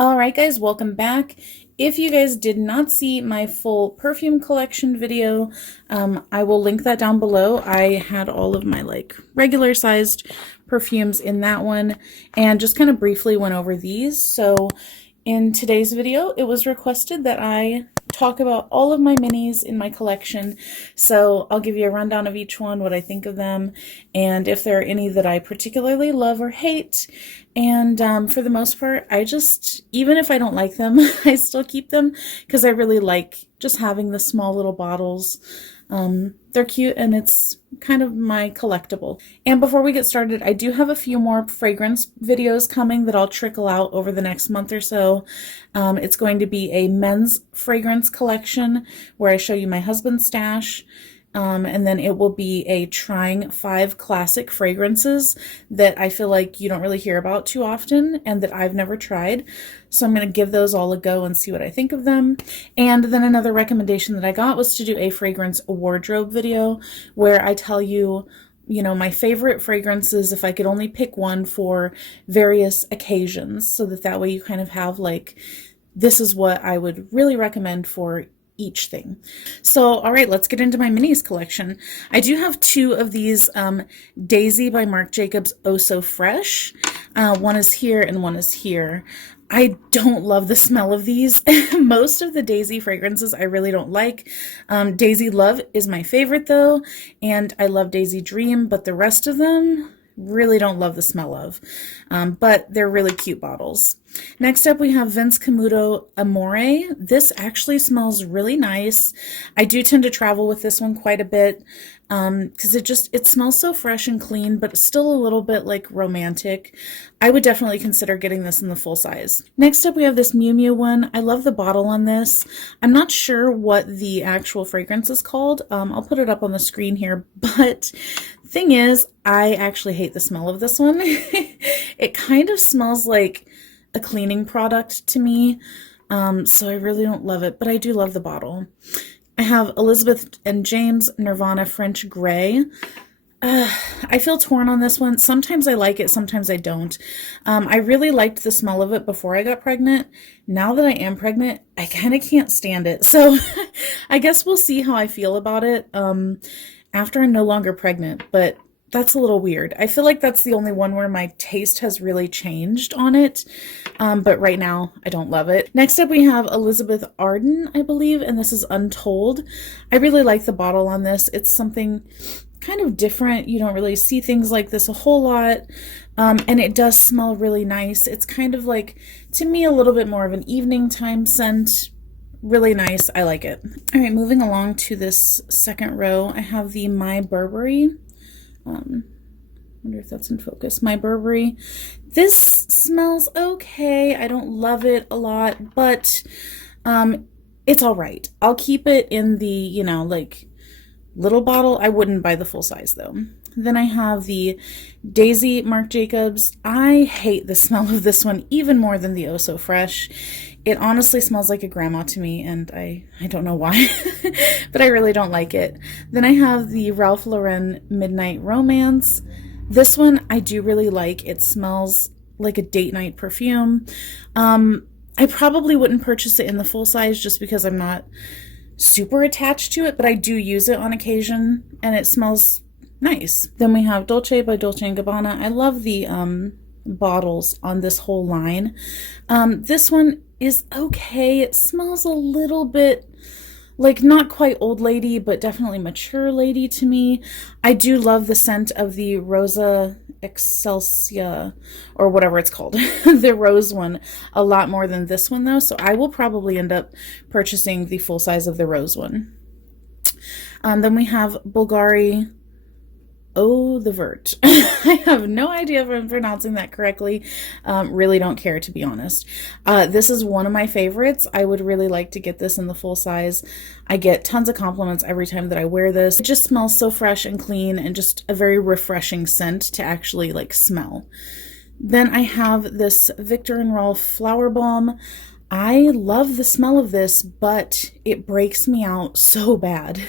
All right, guys, welcome back. If you guys did not see my full perfume collection video, I will link that down below. I had all of my regular sized perfumes in that one and just kind of briefly went over these. So in today's video, it was requested that I talk about all of my minis in my collection. So I'll give you a rundown of each one, what I think of them, and if there are any that I particularly love or hate. And for the most part, even if I don't like them, I still keep them because I really like just having the small little bottles. They're cute and it's kind of my collectible. And before we get started, I do have a few more fragrance videos coming that I'll trickle out over the next month or so. It's going to be a men's fragrance collection where I show you my husband's stash. And then it will be a trying 5 classic fragrances that I feel like you don't really hear about too often and that I've never tried. So I'm going to give those all a go and see what I think of them. And then another recommendation that I got was to do a fragrance wardrobe video where I tell you, my favorite fragrances if I could only pick one for various occasions, so that way you kind of have this is what I would really recommend for each thing. So, all right, let's get into my minis collection. I do have 2 of these Daisy by Marc Jacobs Oh So Fresh. One is here and one is here. I don't love the smell of these. Most of the Daisy fragrances I really don't like. Daisy Love is my favorite though, and I love Daisy Dream, but the rest of them really don't love the smell of. But they're really cute bottles. Next up, we have Vince Camuto Amore. This actually smells really nice. I do tend to travel with this one quite a bit because it smells so fresh and clean, but still a little bit romantic. I would definitely consider getting this in the full size. Next up, we have this Miu Miu one. I love the bottle on this. I'm not sure what the actual fragrance is called. I'll put it up on the screen here, but thing is, I actually hate the smell of this one. It kind of smells like a cleaning product to me, so I really don't love it, but I do love the bottle. I have Elizabeth and James Nirvana French Gray. I feel torn on this one. Sometimes I like it, sometimes I don't. I really liked the smell of it before I got pregnant. Now that I am pregnant, I kind of can't stand it. So I guess we'll see how I feel about it after I'm no longer pregnant, but that's a little weird. I feel like that's the only one where my taste has really changed on it, but right now I don't love it. Next up we have Elizabeth Arden, I believe, and this is Untold. I really like the bottle on this. It's something kind of different. You don't really see things like this a whole lot, and it does smell really nice. It's kind of to me, a little bit more of an evening time scent. Really nice. I like it. All right, moving along to this second row, I have the My Burberry. Wonder if that's in focus. My Burberry. This smells okay. I don't love it a lot, but it's all right. I'll keep it in the, little bottle. I wouldn't buy the full size though. Then I have the Daisy Marc Jacobs. I hate the smell of this one even more than the Oh So Fresh. It honestly smells like a grandma to me, and I don't know why, but I really don't like it. Then I have the Ralph Lauren Midnight Romance. This one I do really like. It smells like a date night perfume. I probably wouldn't purchase it in the full size just because I'm not super attached to it, but I do use it on occasion, and it smells nice. Then we have Dolce by Dolce & Gabbana. I love the bottles on this whole line. This one is okay. It smells a little bit not quite old lady, but definitely mature lady to me. I do love the scent of the Rosa Excelsia, or whatever it's called, the rose one, a lot more than this one though, so I will probably end up purchasing the full size of the rose one. Then we have Bulgari Oh the Vert. I have no idea if I'm pronouncing that correctly. Really don't care, to be honest. This is one of my favorites. I would really like to get this in the full size. I get tons of compliments every time that I wear this. It just smells so fresh and clean and just a very refreshing scent to actually smell. Then I have this Viktor and Rolf Flower Balm. I love the smell of this, but it breaks me out so bad.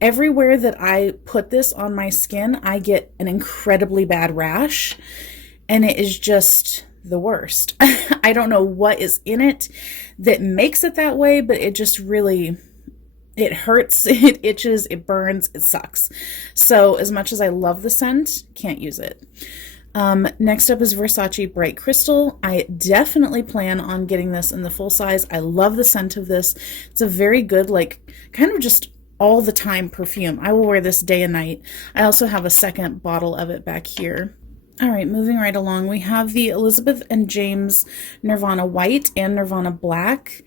Everywhere that I put this on my skin, I get an incredibly bad rash, and it is just the worst. I don't know what is in it that makes it that way, but it just really, it hurts, it itches, it burns, it sucks. So as much as I love the scent, can't use it. Next up is Versace Bright Crystal. I definitely plan on getting this in the full size. I love the scent of this. It's a very good, like, kind of just all the time perfume. I will wear this day and night. I also have a second bottle of it back here. All right, moving right along, we have the Elizabeth and James Nirvana White and Nirvana Black.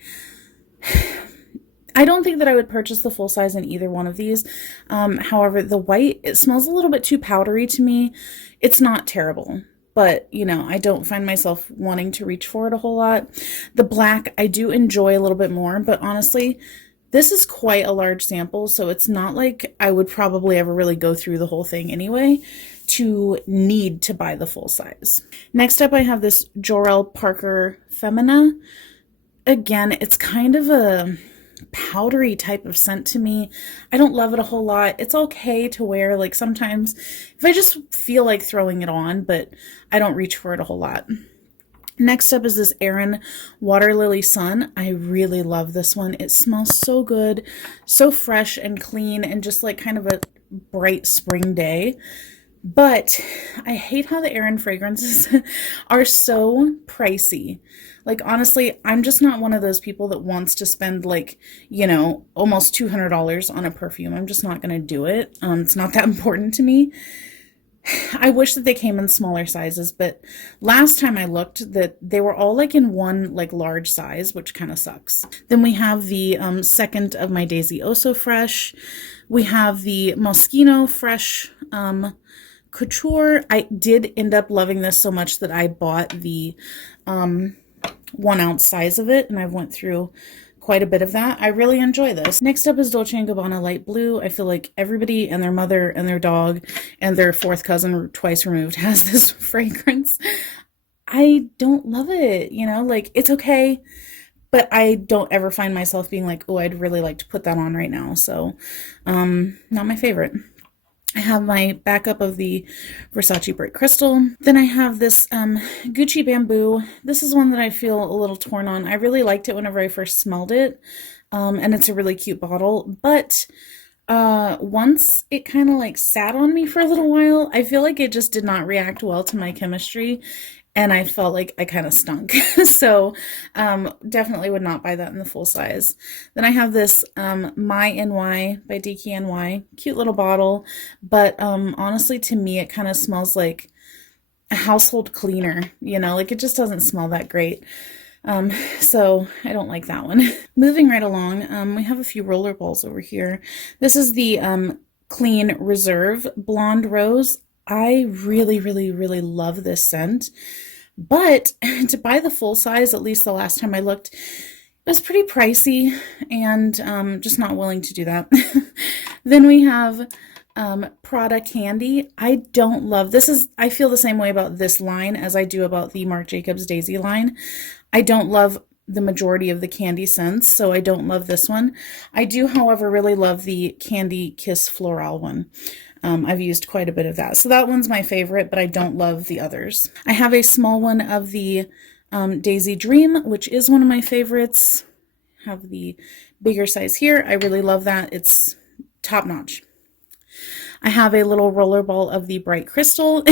I don't think that I would purchase the full size in either one of these. However, the white, it smells a little bit too powdery to me. It's not terrible, but, you know, I don't find myself wanting to reach for it a whole lot. The black, I do enjoy a little bit more, but honestly, this is quite a large sample, so it's not like I would probably ever really go through the whole thing anyway to need to buy the full size. Next up, I have this Jorel Parker Femina. Again, it's kind of a powdery type of scent to me. I don't love it a whole lot. It's okay to wear, like, sometimes if I just feel like throwing it on, but I don't reach for it a whole lot. Next up is this Erin Water Lily Sun. I really love this one. It smells so good, so fresh and clean, and just like kind of a bright spring day. But I hate how the Erin fragrances are so pricey. Like, honestly, I'm just not one of those people that wants to spend, like, you know, almost $200 on a perfume. I'm just not going to do it. It's not that important to me. I wish that they came in smaller sizes, but last time I looked that they were all like in one like large size, which kind of sucks. Then we have the second of my Daisy Oso Fresh. We have the Moschino Fresh Couture. I did end up loving this so much that I bought the 1 ounce size of it, and I went through quite a bit of that. I really enjoy this. Next up is Dolce & Gabbana Light Blue. I feel like everybody and their mother and their dog and their fourth cousin twice removed has this fragrance. I don't love it, you know, like, it's okay, but I don't ever find myself being like, oh, I'd really like to put that on right now. So, not my favorite. I have my backup of the Versace Bright Crystal. Then I have this Gucci Bamboo. This is one that I feel a little torn on. I really liked it whenever I first smelled it, and it's a really cute bottle. But once it kind of like sat on me for a little while, I feel like it just did not react well to my chemistry, and I felt like I kind of stunk. So definitely would not buy that in the full size. Then I have this My NY by DKNY. Cute little bottle, but honestly, to me, it kind of smells like a household cleaner, you know, like it just doesn't smell that great. So I don't like that one. Moving right along, we have a few Rollerballs over here. This is the Clean Reserve Blonde Rose. I really, really, really love this scent, but to buy the full size, at least the last time I looked, it was pretty pricey, and just not willing to do that. Then we have Prada Candy. I don't love this. I feel the same way about this line as I do about the Marc Jacobs Daisy line. I don't love the majority of the candy scents, so I don't love this one. I do, however, really love the Candy Kiss Floral one. I've used quite a bit of that. So that one's my favorite, but I don't love the others. I have a small one of the Daisy Dream, which is one of my favorites. Have the bigger size here. I really love that. It's top notch. I have a little rollerball of the Bright Crystal.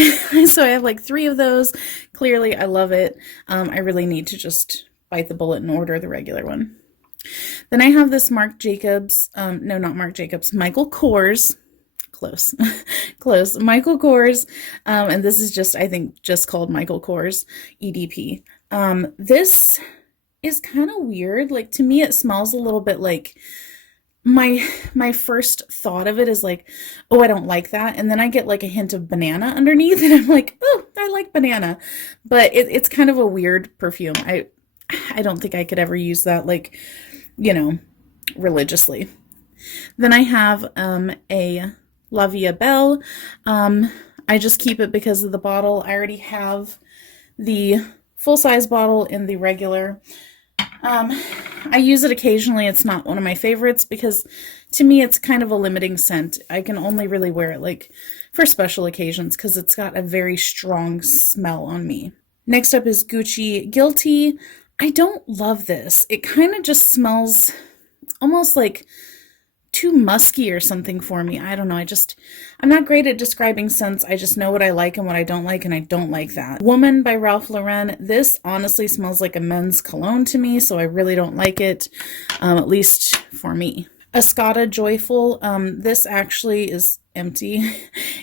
So I have like 3 of those. Clearly, I love it. I really need to just bite the bullet and order the regular one. Then I have this Marc Jacobs, no, not Marc Jacobs, Michael Kors. Close. Close. Michael Kors, and this is just, I think, just called Michael Kors EDP. This is kind of weird. Like, to me, it smells a little bit like, my first thought of it is like, oh, I don't like that, and then I get like a hint of banana underneath, and I'm like, oh, I like banana. But it's kind of a weird perfume. I don't think I could ever use that, like, you know, religiously. Then I have a La Vie Belle. I just keep it because of the bottle. I already have the full-size bottle in the regular. I use it occasionally. It's not one of my favorites because to me it's kind of a limiting scent. I can only really wear it like for special occasions because it's got a very strong smell on me. Next up is Gucci Guilty. I don't love this. It kind of just smells almost like too musky or something for me. I don't know. I'm not great at describing scents. I just know what I like and what I don't like, and I don't like that. Woman by Ralph Lauren. This honestly smells like a men's cologne to me, so I really don't like it, at least for me. Escada Joyful. This actually is empty.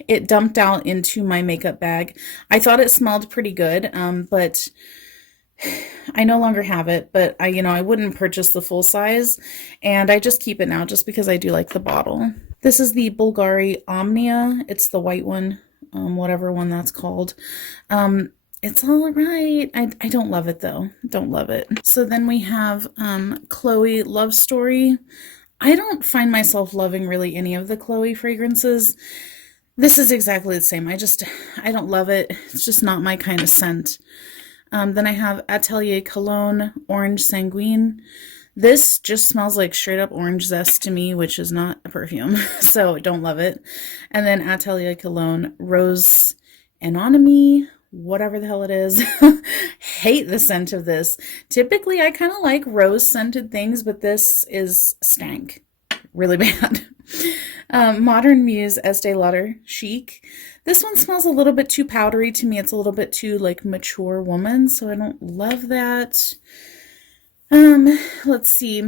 It dumped out into my makeup bag. I thought it smelled pretty good, but I no longer have it, but I wouldn't purchase the full size, and I just keep it now just because I do like the bottle. This is the Bulgari Omnia. It's the white one, whatever one that's called. It's all right. I don't love it though. Don't love it. So then we have Chloe Love Story. I don't find myself loving really any of the Chloe fragrances. This is exactly the same. I don't love it. It's just not my kind of scent. Then I have Atelier Cologne Orange Sanguine. This just smells like straight up orange zest to me, which is not a perfume, so don't love it. And then Atelier Cologne Rose Anonyme, whatever the hell it is. Hate the scent of this. Typically, I kind of like rose scented things, but this is stank. Really bad. Modern Muse Estee Lauder Chic. This one smells a little bit too powdery to me. It's a little bit too like mature woman, so I don't love that. Let's see.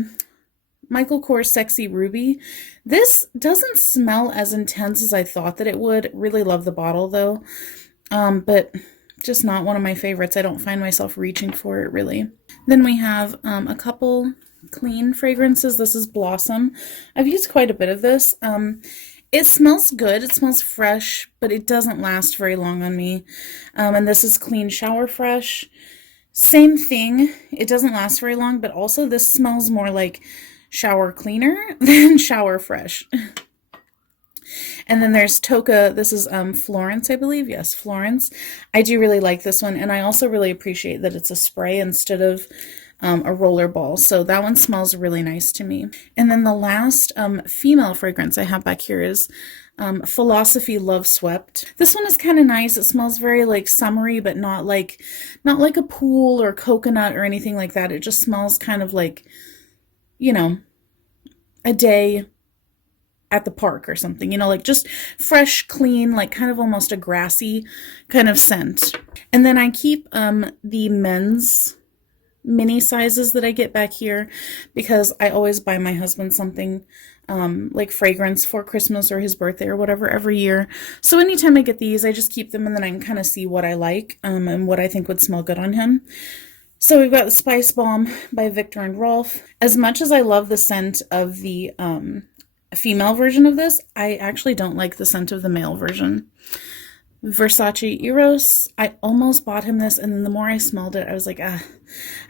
Michael Kors Sexy Ruby. This doesn't smell as intense as I thought that it would. Really love the bottle though. But just not one of my favorites. I don't find myself reaching for it really. Then we have a couple clean fragrances. This is Blossom. I've used quite a bit of this. It smells good. It smells fresh, but it doesn't last very long on me. And this is Clean Shower Fresh. Same thing. It doesn't last very long, but also this smells more like shower cleaner than shower fresh. And then there's Toka. This is Florence, I believe. Yes, Florence. I do really like this one, and I also really appreciate that it's a spray instead of a rollerball. So that one smells really nice to me. And then the last female fragrance I have back here is Philosophy Love Swept. This one is kind of nice. It smells very like summery, but not like a pool or coconut or anything like that. It just smells kind of like, a day at the park or something, like just fresh, clean, like kind of almost a grassy kind of scent. And then I keep the men's mini sizes that I get back here because I always buy my husband something like fragrance for Christmas or his birthday or whatever every year. So anytime I get these, I just keep them and then I can kind of see what I like and what I think would smell good on him. So we've got the Spice Bomb by Viktor and Rolf. As much as I love the scent of the female version of this, I actually don't like the scent of the male version. Versace Eros. I almost bought him this, and then the more I smelled it, I was like, I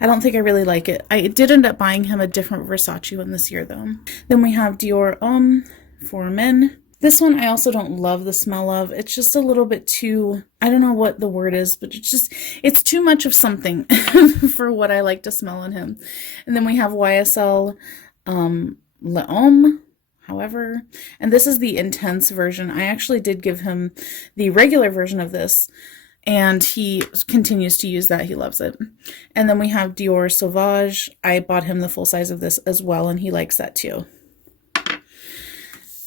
don't think I really like it. I did end up buying him a different Versace one this year, though. Then we have Dior Homme for men. This one I also don't love the smell of. It's just a little bit too, I don't know what the word is, but it's too much of something for what I like to smell on him. And then we have YSL L'Homme. However, and this is the intense version. I actually did give him the regular version of this, and he continues to use that. He loves it. And then we have Dior Sauvage. I bought him the full size of this as well, and he likes that too.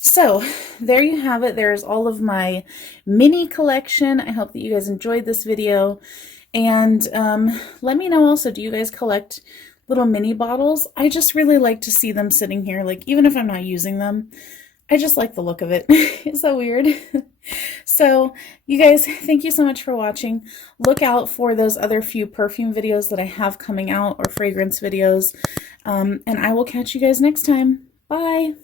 So there you have it. There's all of my mini collection. I hope that you guys enjoyed this video. And let me know also, do you guys collect little mini bottles? I just really like to see them sitting here, like even if I'm not using them, I just like the look of it. It's so weird. So you guys, thank you so much for watching. Look out for those other few perfume videos that I have coming out, or fragrance videos, and I will catch you guys next time. Bye.